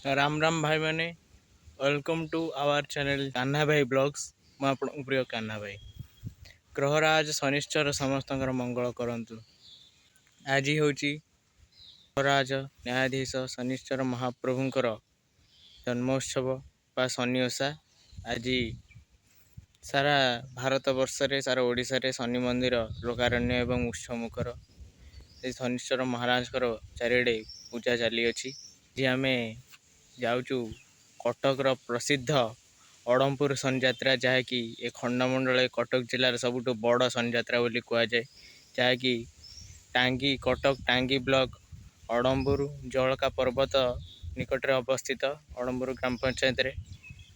राम राम भाई मैंने welcome to our channel Kanha भाई ब्लॉग्स। मैं आपन प्रिय कान्हा भाई। ग्रहराज शनिश्चर समस्त मंगल करंतु। आज हूँ ग्रहराज न्यायाधीश शनिश्चर महाप्रभुंकर जन्मोत्सव बा शनि ओषा। आज सारा भारत वर्ष रे सारा ओडिशा रे शनि मंदिर लोकारण्य एवं उत्सव मुखर। शनिश्चर महाराज चारिड़े पूजा चली अच्छी। जी आम जाऊँ कटक प्रसिद्ध अड़मपुर शनियात्रा जहाँकि ए खंडमंडल कटक जिलार सबुठ बड़ शनियात्रा बोली कहुए, जहाँकि टांगी कटक टांगी ब्लॉक अड़मपुर जलका पर्वत निकट में अवस्थित अड़मपुर ग्राम पंचायत रे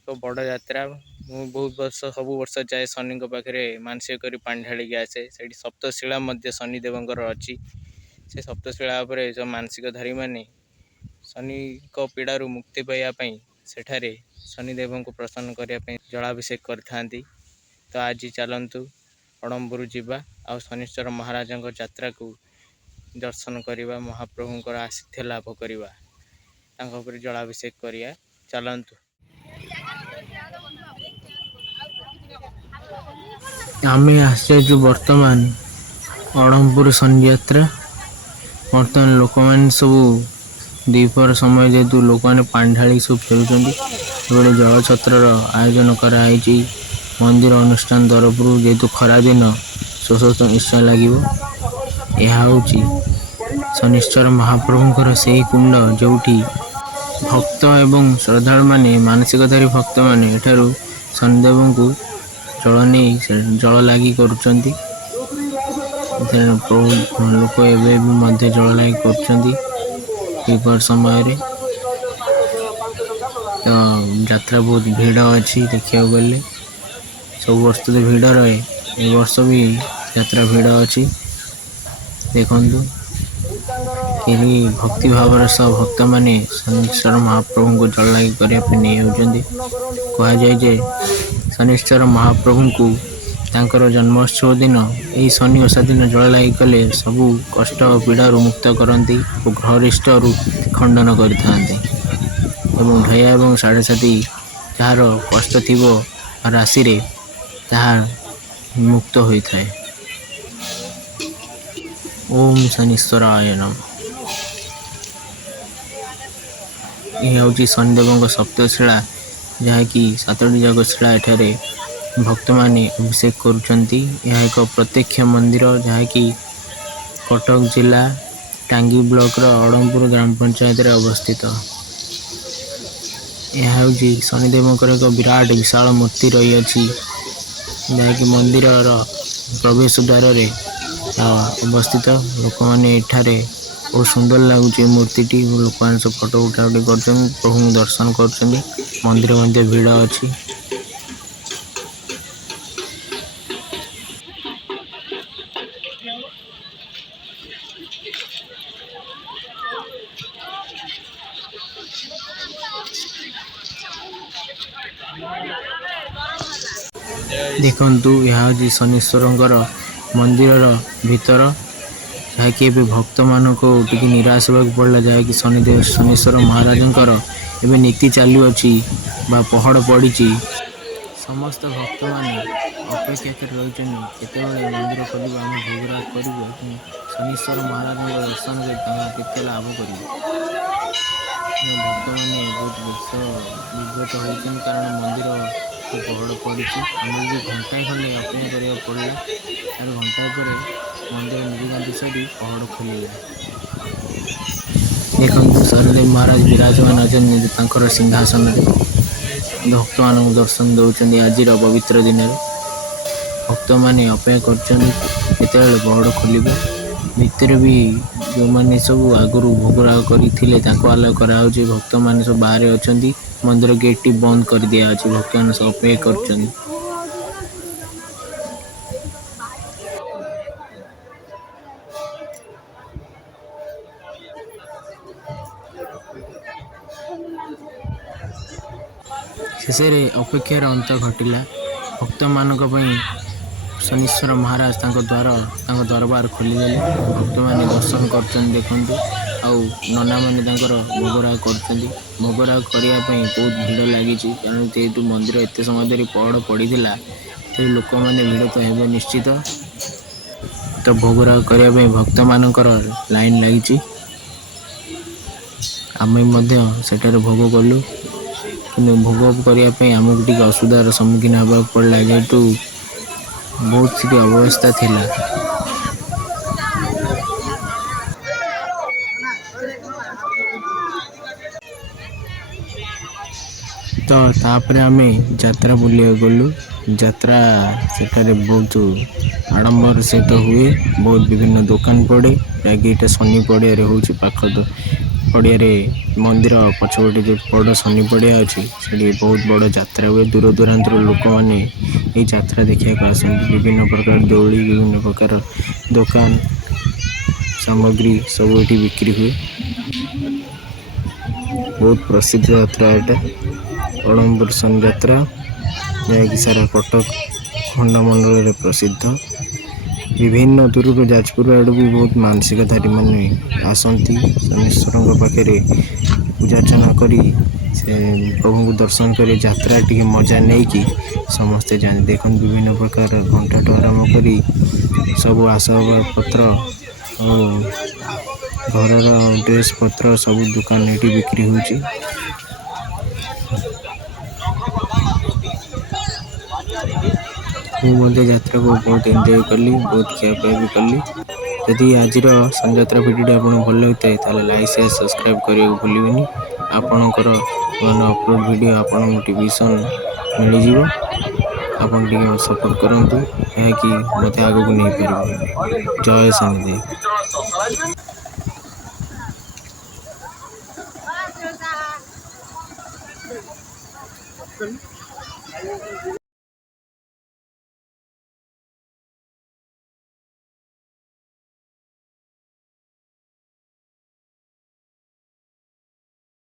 तो बड़ यात्रा। मु बहुत वर्ष सब वर्ष जाए शनि पाखे मानसिक कर पानी ढाड़ी आसे। से सप्तशिला शनिदेवर अच्छी। से सप्तशिला जो मानसिक धारी मैंने शनि पीड़ारू मुक्ति पाइबापी सेठारे शनिदेव को प्रसन्न करने जलाभिषेक करथांती। तो आज चलतु अड़मपुर जावा आ शनिश्चर महाराज यात्रा को दर्शन करवा, महाप्रभुंर आशीर्वाद लाभ करवा, जलाभिषेक करिया। चलतु आम आसु बर्तमान अड़मपुर शनियात्रा। बर्तमान लोक मैंने सब दीपर समय जेहेतु लोक मैंने पानी ढाड़ी सब फेरुंट जल छत्र आयोजन कराई मंदिर अनुष्ठान तरफ जेहेतु खरा दिन शोष निश्चय लगे। यह हूँ शनिश्चर महाप्रभुंर से कुंड जोठी भक्त एवं श्रद्धालु माने मानसिकधारी भक्त माने एठारू शनिदेव को जल नहीं जल लगी करुँच। लोक एवं जल लगी कर समय तो यात्रा बहुत भीड़ अच्छी। देखा गले सब वर्ष तो भीड़ रहे, ए वर्ष भी यात्रा भीड़ अच्छी। देखु कि भक्ति भाव सब भक्त माने शनिश्चर महाप्रभु को जल लगी करने नहीं कहुए। शनिश्चर महाप्रभु को तांकर जन्मोत्सव दिन यही शनि ओषा दिन जल लगी कले सबू कष्ट पीड़ारू मुक्त करती और ग्रहरिष्ट खंडन करते ढया एवं साढ़े साथी जार कष्ट थी राशि रे मुक्त होता है। ओम शनिश्चराय नमः। यह हूँ शनिदेव सप्तशिला जहाँकि सातटी जाक शिला एठारे भक्त माने अभिषेक करुँच। यह एक प्रत्यक्ष मंदिर जहाँकि कटक जिला टांगी ब्लॉक अड़मपुर ग्राम पंचायत रे अवस्थित। यह हूँ शनिदेव एक विराट विशाल मूर्ति रही अच्छी, जहाँकि मंदिर प्रवेश द्वार रे अवस्थित। लोक मैंने एठारे बहुत सुंदर लगुच मूर्ति लोक मैंने सब फोटो उठा उठी कर प्रभु दर्शन कर मंदिर मध्य भीड़ अच्छी। देखु यह हूँ शनिश्वर मंदिर भीतर, जहाँकि भक्त मान को टी निराश होगा पड़ा, जहाँकि शनिश्वर महाराज एवं नीति चालू अच्छी पहड़ पड़ी। समस्त भक्त मैंने अपेक्षा कर रही मंदिर खोल आम भोगराग कर शनिश्वर महाराज दर्शन कर लाभ कर। भक्त मैंने बहुत विगत होती कारण मंदिर पहड़ पड़ी। आम भी घंटाए खंडे अपेक्षा करा पड़ा, और घंटाए पर मंदिर नीतिकांति सरी पहड़ खोल। देखो शनिदेव महाराज विराजमान अच्छा सिंहासन भक्त मान दर्शन दौरान। आज पवित्र दिन भक्त मैंने अपेक्षा कर पहड़ खोल। भितर भी जो मैंने सब आगु भोगराग करते आलाव कराई। भक्त मैंने सब बाहर अच्छा, मंदिर गेट टी बंद कर दिया अच्छे। भक्त मैंने सब अपेक्षा कर। शेष अपेक्षार अंत घटिला। भक्त मान शनिश्चर महाराज द्वार दरबार खोलीदे। भक्त मैंने दर्शन कर। देखु ଆଉ ନନାମାନେ ତାଙ୍କର ଭୋଗରାଗ କରୁଛନ୍ତି। ଭୋଗରାଗ କରିବା ପାଇଁ ବହୁତ ଭିଡ଼ ଲାଗିଛି, କାରଣ ଯେହେତୁ ମନ୍ଦିର ଏତେ ସମୟ ଧରି ପହଡ଼ ପଡ଼ିଥିଲା, ତେଣୁ ଲୋକମାନେ ଭିଡ଼ ତ ହେବେ ନିଶ୍ଚିତ। ତ ଭୋଗରାଗ କରିବା ପାଇଁ ଭକ୍ତମାନଙ୍କର ଲାଇନ୍ ଲାଗିଛି। ଆମେ ମଧ୍ୟ ସେଠାରେ ଭୋଗ କଲୁ, କିନ୍ତୁ ଭୋଗ କରିବା ପାଇଁ ଆମକୁ ଟିକେ ଅସୁବିଧାର ସମ୍ମୁଖୀନ ହେବାକୁ ପଡ଼ିଲା, ଯେହେତୁ ବହୁତ ସେଠି ଅବ୍ୟବସ୍ଥା ଥିଲା। ତ ତାପରେ ଆମେ ଯାତ୍ରା ବୁଲିବାକୁ ଗଲୁ। ଯାତ୍ରା ସେଠାରେ ବହୁତ ଆଡ଼ମ୍ବର ସହିତ ହୁଏ, ବହୁତ ବିଭିନ୍ନ ଦୋକାନ ପଡ଼େ, ଯାହାକି ଏଇଟା ଶନି ପଡ଼ିଆରେ ହେଉଛି। ପାଖ ପଡ଼ିଆରେ ମନ୍ଦିର ପଛପଟେ ଯେଉଁ ବଡ଼ ଶନି ପଡ଼ିଆ ଅଛି, ସେଠି ବହୁତ ବଡ଼ ଯାତ୍ରା ହୁଏ। ଦୂର ଦୂରାନ୍ତର ଲୋକମାନେ ଏହି ଯାତ୍ରା ଦେଖିବାକୁ ଆସନ୍ତି। ବିଭିନ୍ନ ପ୍ରକାର ଦୋଳି, ବିଭିନ୍ନ ପ୍ରକାର ଦୋକାନ ସାମଗ୍ରୀ ସବୁ ଏଠି ବିକ୍ରି ହୁଏ। ବହୁତ ପ୍ରସିଦ୍ଧ ଯାତ୍ରା ଏଟା, ଅଳମ୍ବରସନ ଯାତ୍ରା, ଯାହାକି ସାରା କଟକ ଖଣ୍ଡମଣ୍ଡଳରେ ପ୍ରସିଦ୍ଧ। ବିଭିନ୍ନ ଦୂରରୁ ଯାଜପୁର ଆଡ଼ୁ ବି ବହୁତ ମାନସିକଧାରୀମାନେ ଆସନ୍ତି ଶନୀଶ୍ୱରଙ୍କ ପାଖରେ ପୂଜାର୍ଚ୍ଚନା କରି, ସେ ପ୍ରଭୁଙ୍କୁ ଦର୍ଶନ କରି ଯାତ୍ରା ଟିକେ ମଜା ନେଇକି ସମସ୍ତେ ଯାଆନ୍ତି। ଦେଖନ୍ତୁ ବିଭିନ୍ନ ପ୍ରକାର ଘଣ୍ଟାଠୁ ଆରମ୍ଭ କରି ସବୁ ଆସବାବପତ୍ର ଆଉ ଘରର ଡ୍ରେସ୍ ପତ୍ର ସବୁ ଦୋକାନ ଏଠି ବିକ୍ରି ହେଉଛି। ମୁଁ ମଧ୍ୟ ଯାତ୍ରାକୁ ବହୁତ ଏନ୍ଜୟ କଲି, ବହୁତ ଖିଆପିଆ ବି କଲି। ଯଦି ଆଜିର ସନ୍ଧ୍ୟାଯାତ୍ରା ଭିଡ଼ିଓଟି ଆପଣଙ୍କୁ ଭଲ ଲାଗୁଥାଏ, ତାହେଲେ ଲାଇକ୍, ସେୟାର, ସବସ୍କ୍ରାଇବ୍ କରିବାକୁ ଭୁଲିବେନି। ଆପଣଙ୍କର ନୂଆ ଅପଲୋଡ଼ ଭିଡ଼ିଓ ଆପଣଙ୍କୁ ନୋଟିଫିକେସନ୍ ମିଳିଯିବ। ଆପଣ ଟିକେ ମୋତେ ସପୋର୍ଟ କରନ୍ତୁ, ଯାହାକି ମୋତେ ଆଗକୁ ନେଇପାରିବ। ଜୟ ଶନିଦେବ।